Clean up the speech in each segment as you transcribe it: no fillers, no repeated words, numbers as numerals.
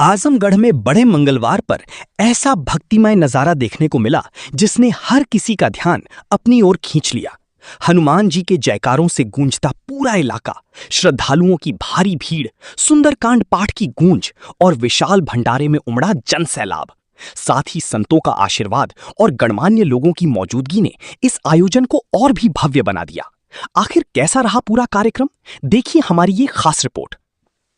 आजमगढ़ में बड़े मंगलवार पर ऐसा भक्तिमय नजारा देखने को मिला जिसने हर किसी का ध्यान अपनी ओर खींच लिया। हनुमान जी के जयकारों से गूंजता पूरा इलाका, श्रद्धालुओं की भारी भीड़, सुंदरकांड पाठ की गूंज और विशाल भंडारे में उमड़ा जन सैलाब। साथ ही संतों का आशीर्वाद और गणमान्य लोगों की मौजूदगी ने इस आयोजन को और भी भव्य बना दिया। आखिर कैसा रहा पूरा कार्यक्रम, देखिए हमारी ये खास रिपोर्ट।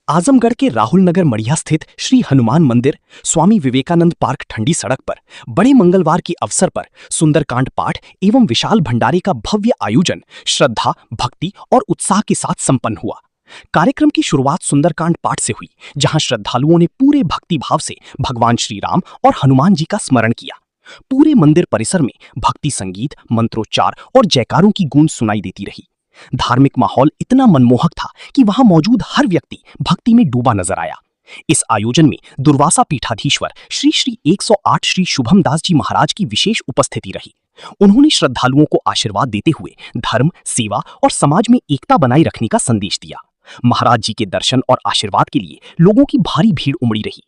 आजमगढ़ के राहुल नगर मड़िया स्थित श्री हनुमान मंदिर, स्वामी विवेकानंद पार्क ठंडी सड़क पर बड़े मंगलवार के अवसर पर सुंदरकांड पाठ एवं विशाल भंडारे का भव्य आयोजन श्रद्धा, भक्ति और उत्साह के साथ संपन्न हुआ। कार्यक्रम की शुरुआत सुंदरकांड पाठ से हुई, जहां श्रद्धालुओं ने पूरे भक्ति भाव से भगवान श्री राम और हनुमान जी का स्मरण किया। पूरे मंदिर परिसर में भक्ति संगीत, मंत्रोच्चार और जयकारों की गूंज सुनाई देती रही। धार्मिक माहौल इतना मनमोहक था कि वहां मौजूद हर व्यक्ति भक्ति में डूबा नजर आया। इस आयोजन में दुर्वासा पीठाधीश्वर श्री श्री 108 श्री शुभम दास जी महाराज की विशेष उपस्थिति रही। उन्होंने श्रद्धालुओं को आशीर्वाद देते हुए धर्म, सेवा और समाज में एकता बनाए रखने का संदेश दिया। महाराज जी के दर्शन और आशीर्वाद के लिए लोगों की भारी भीड़ उमड़ी रही।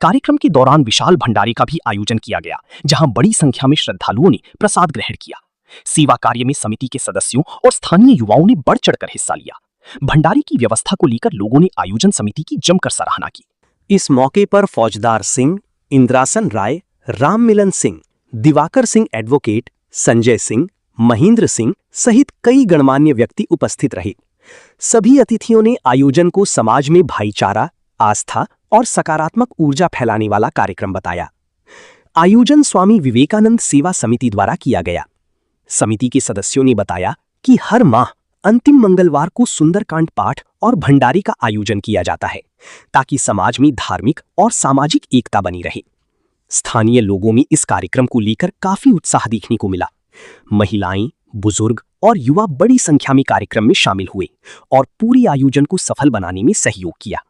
कार्यक्रम के दौरान विशाल भंडारे का भी आयोजन किया गया, जहां बड़ी संख्या में श्रद्धालुओं ने प्रसाद ग्रहण किया। सेवा कार्य में समिति के सदस्यों और स्थानीय युवाओं ने बढ़ चढ़कर हिस्सा लिया। भंडारे की व्यवस्था को लेकर लोगों ने आयोजन समिति की जमकर सराहना की। इस मौके पर फौजदार सिंह, इंद्रासन राय, राम मिलन सिंह, दिवाकर सिंह एडवोकेट, संजय सिंह, महेंद्र सिंह सहित कई गणमान्य व्यक्ति उपस्थित रहे। सभी अतिथियों ने आयोजन को समाज में भाईचारा, आस्था और सकारात्मक ऊर्जा फैलाने वाला कार्यक्रम बताया। आयोजन स्वामी विवेकानंद सेवा समिति द्वारा किया गया। समिति के सदस्यों ने बताया कि हर माह अंतिम मंगलवार को सुंदरकांड पाठ और भंडारे का आयोजन किया जाता है, ताकि समाज में धार्मिक और सामाजिक एकता बनी रहे। स्थानीय लोगों में इस कार्यक्रम को लेकर काफी उत्साह देखने को मिला। महिलाएं, बुजुर्ग और युवा बड़ी संख्या में कार्यक्रम में शामिल हुए और पूरे आयोजन को सफल बनाने में सहयोग किया।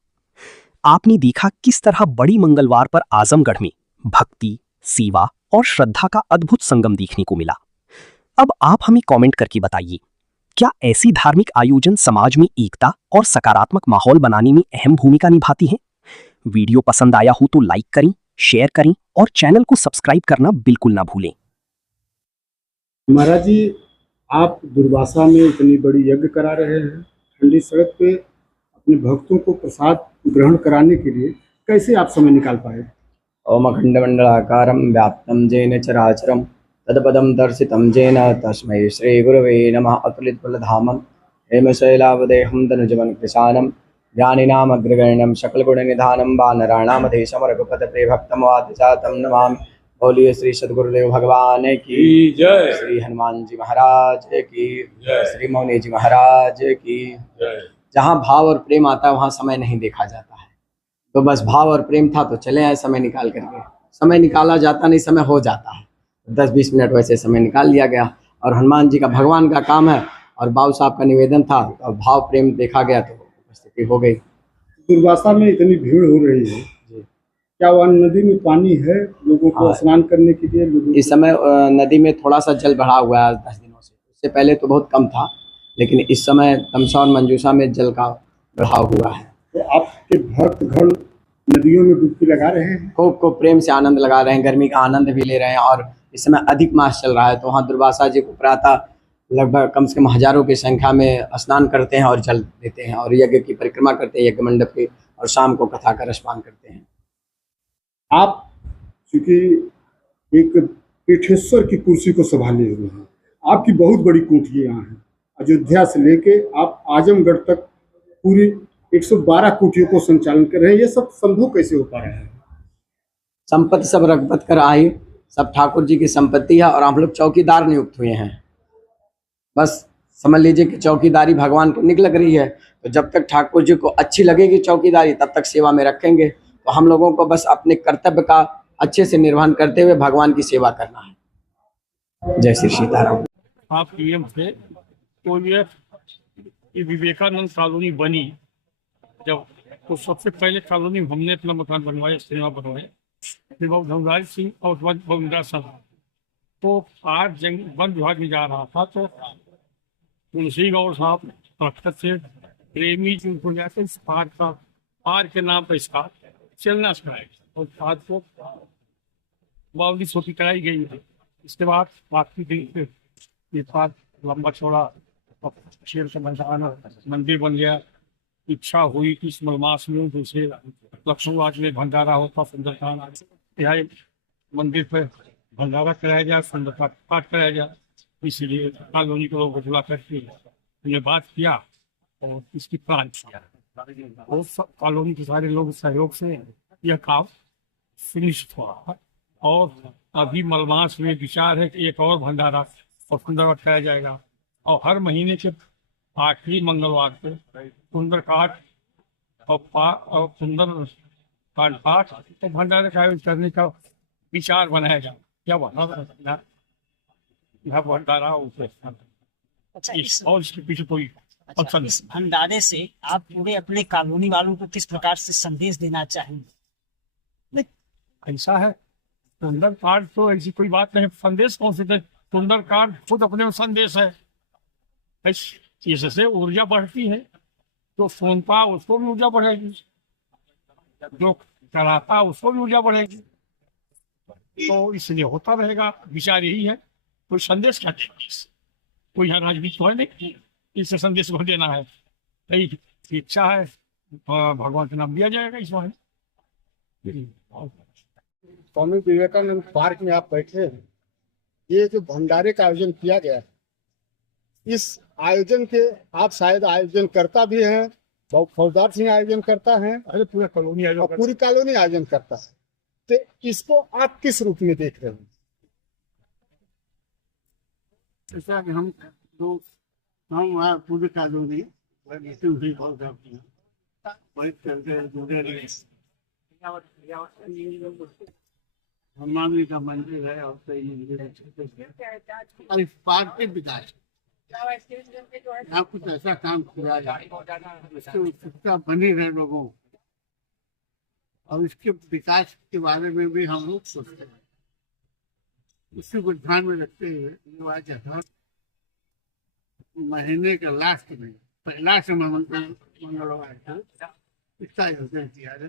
आपने देखा किस तरह बड़ी मंगलवार पर आजमगढ़ में भक्ति, सेवा और श्रद्धा का अद्भुत संगम देखने को मिला। अब आप हमें कमेंट करके बताइए, क्या ऐसी धार्मिक आयोजन समाज में एकता और सकारात्मक माहौल बनाने में अहम भूमिका निभाती हैं? वीडियो पसंद आया हो तो लाइक करें, शेयर करें और चैनल को सब्सक्राइब करना बिल्कुल ना भूलें। महाराज जी, आप दुर्वासा में इतनी बड़ी यज्ञ करा रहे हैं, ठंडी सड़क पे अपने भक्तों को प्रसाद ग्रहण कराने के लिए कैसे आप समय निकाल पाए? ओम अखंड मंडलाकारं व्याप्तं येन चराचरं तत्पदं दर्शितं येन तस्मै श्री गुरवे नमः। अतुलित बलधामं हेमशैलावदेहं तनुजवन कृशानं ज्ञानिनामग्रगण्यं सकलगुणनिधानं वानराणामधीशं रघुपतप्रिय भक्तमवादिजातं नमामि। बोलिए श्री सद्गुरुदेव भगवान की जय, श्री हनुमान जी महाराज की जय, श्री मौनी जी महाराज की जय। जहाँ भाव और प्रेम आता है वहाँ समय नहीं देखा जाता है। तो बस भाव और प्रेम था तो चले आए समय निकाल करके। समय निकाला जाता नहीं, समय हो जाता है। 10-20 मिनट वैसे समय निकाल लिया गया और हनुमान जी का, भगवान का काम है और बाबू साहब का निवेदन था और भाव प्रेम देखा गया तो उपस्थिति हो गई। दुर्वासा में इतनी भीड़ हो रही है, क्या वहाँ नदी में पानी है लोगों को स्नान करने के लिए? इस समय नदी में थोड़ा सा जल बढ़ा हुआ है 10 दिनों से। उससे पहले तो बहुत कम था, लेकिन इस समय तमसा और मंजूषा में जल का बढ़ाव हुआ है। तो आपके भक्तगण नदियों में डुबकी लगा रहे हैं? खूब प्रेम से आनंद लगा रहे हैं, गर्मी का आनंद भी ले रहे हैं। और इस समय अधिक मास चल रहा है तो वहाँ दुर्वासा जी को प्रातः लगभग कम से कम हजारों की संख्या में स्नान करते हैं और जल देते हैं और यज्ञ की परिक्रमा करते हैं, यज्ञ मंडप की, और शाम को कथा का रसपान करते हैं। आप चूंकि एक पीठेश्वर की कुर्सी को संभाले हुए हैं, आपकी बहुत बड़ी कुटिया यहाँ है। अयोध्या से लेके आप आजमगढ़ तक पूरी 112 कुटियों को संचालन कर रहे हैं। ये सब संभव कैसे हो पा रहा है? संपत्ति सब रघुपत कर आई, सब ठाकुर जी की संपत्ति है और हम लोग चौकीदार नियुक्त हुए हैं। बस समझ लीजिए कि चौकीदारी भगवान को निक लग रही है, तो जब तक ठाकुर जी को अच्छी लगेगी चौकीदारी तब तक सेवा में रखेंगे। तो हम लोगों को बस अपने कर्तव्य का अच्छे से निर्वहन करते हुए भगवान की सेवा करना है। जय श्री सीताराम। आप पीएम थे तो ये विवेकानंद कॉलोनी बनी जब, तो सबसे पहले कॉलोनी में हमने अपना मकान बनवाया, सिनेमा बनवाया, धनराज सिंह और बविंद्रा साहब। तो आज जंग वन विभाग में जा रहा था तो तुलसी गौर साहब से प्रेमी जी उनको जाकर इस पार्क के नाम पर इसका चलना सिखाया और खाद को बावली छोटी कराई गई है। इसके बाद बाकी दिन पे ये पार्क लंबा चौड़ा और शेर का मैदान मंदिर बन गया। इच्छा हुई कि इस मलमास में जैसे लक्ष्मणवास में भंडारा होता सुंदरकांड, यहाँ मंदिर पे भंडारा कराया जाए, सुंदरकांड पाठ कराया जाए। इसलिए कॉलोनी के लोगों को बुला करके ये बात किया और इसकी प्लान किया और कॉलोनी के सारे लोग सहयोग से यह काम फिनिश हुआ। और अभी मलमास में विचार है कि एक और भंडारा और सुंदरकांड कराया जाएगा और हर महीने के आखिरी मंगलवार को सुंदरकांड और सुंदरकांड पाठ और भंडारे का आयोजन करने का विचार बनाया जाए। क्या भंडारा यह भंडारा अच्छा, और इसके पीछे कोई अच्छा, अवसर इस भंडारे से आप पूरे अपने कॉलोनी वालों को किस प्रकार से संदेश देना चाहेंगे? ऐसा है, सुंदरकांड तो ऐसी कोई बात नहीं, संदेश कौन से दे? सुंदरकांड खुद अपने में संदेश है। इससे ऊर्जा बढ़ती है, जो सुनता उसको भी ऊर्जा बढ़ेगी, जो कराता उसको भी ऊर्जा बढ़ेगी। तो इसलिए होता रहेगा। विचार यही है, कोई संदेश क्या देंगे, कोई यहाँ राजनीति तो है नहीं, इससे संदेश को देना है। यही इच्छा है, भगवान का नाम दिया जाएगा इस बार। स्वामी विवेकानंद पार्क में आप बैठे हैं, ये जो भंडारे का आयोजन किया गया है, इस आयोजन के आप शायद आयोजन करता भी हैं, फौजदार सिंह आयोजन करता है, अरे पूरा कॉलोनी और पूरी कॉलोनी आयोजन करता है। तो इसको आप किस रूप में देख रहे हैं? ऐसा कि हम लोग वहाँ पूरी कॉलोनी हनुमान जी का मंदिर है और कई मंदिर है। और इस पार्क के विकास यहाँ कुछ ऐसा काम किया जाए जिससे उत्सुकता बनी रहे लोगों को, और इसके विकास के बारे में भी हम लोग सोचते हैं। उसी को ध्यान में रखते हुए जो आज हर महीने के लास्ट में पहला से मंगलवार को इसका आयोजन किया जाए।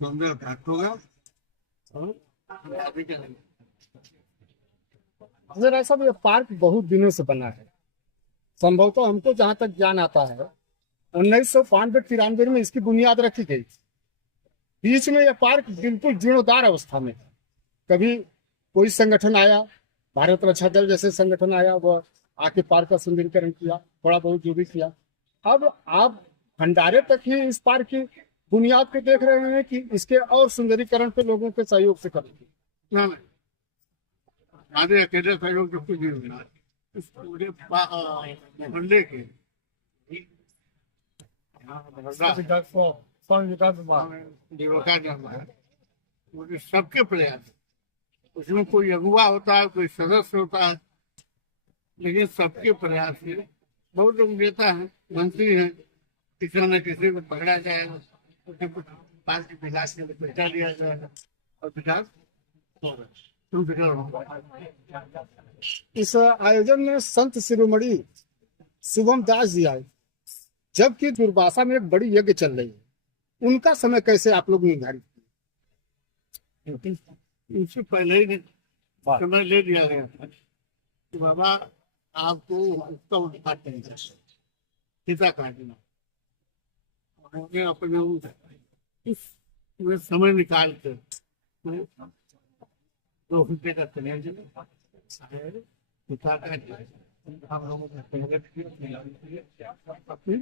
सुंदर घाट होगा और अगर ऐसा भी पार्क बहुत दिनों से बना है, संभवतः हमको जहाँ तक ज्ञान आता है 1992-93 में इसकी बुनियाद रखी गई। बीच में यह पार्क बिल्कुल जीर्णोद्धार अवस्था में था। कभी कोई संगठन आया, भारत रक्षा दल जैसे संगठन आया, वह आके पार्क का सुंदरीकरण किया, थोड़ा बहुत जो भी किया। अब आप भंडारे तक ही इस पार्क की बुनियाद को देख रहे हैं कि इसके और सुंदरीकरण पे लोगों के सहयोग से करेंगे? ना आधे अकेले सहयोग तो कुछ नहीं होना। इस पूरे मोहल्ले के मुझे सबके प्रयास, उसमें कोई अगुवा होता है, कोई सदस्य होता है, लेकिन सबके प्रयास से बहुत लोग नेता है, मंत्री हैं, किसी न किसी को पकड़ा जाएगा, उसके कुछ पास के विकास के लिए पैसा दिया जाएगा और विकास होगा। इस आयोजन में संत शिरोमणि शुभम दास जी आए, जबकि दुर्वासा में एक बड़ी यज्ञ चल रही है। उनका समय कैसे आप लोग निर्धारित किए? इनसे पहले ही समय ले लिया गया था कि बाबा आपको उसका उद्घाटन पिता काटना, उन्होंने अपने इस समय निकाल कर 2 घंटे का संयोजन पिता का हम लोगों ने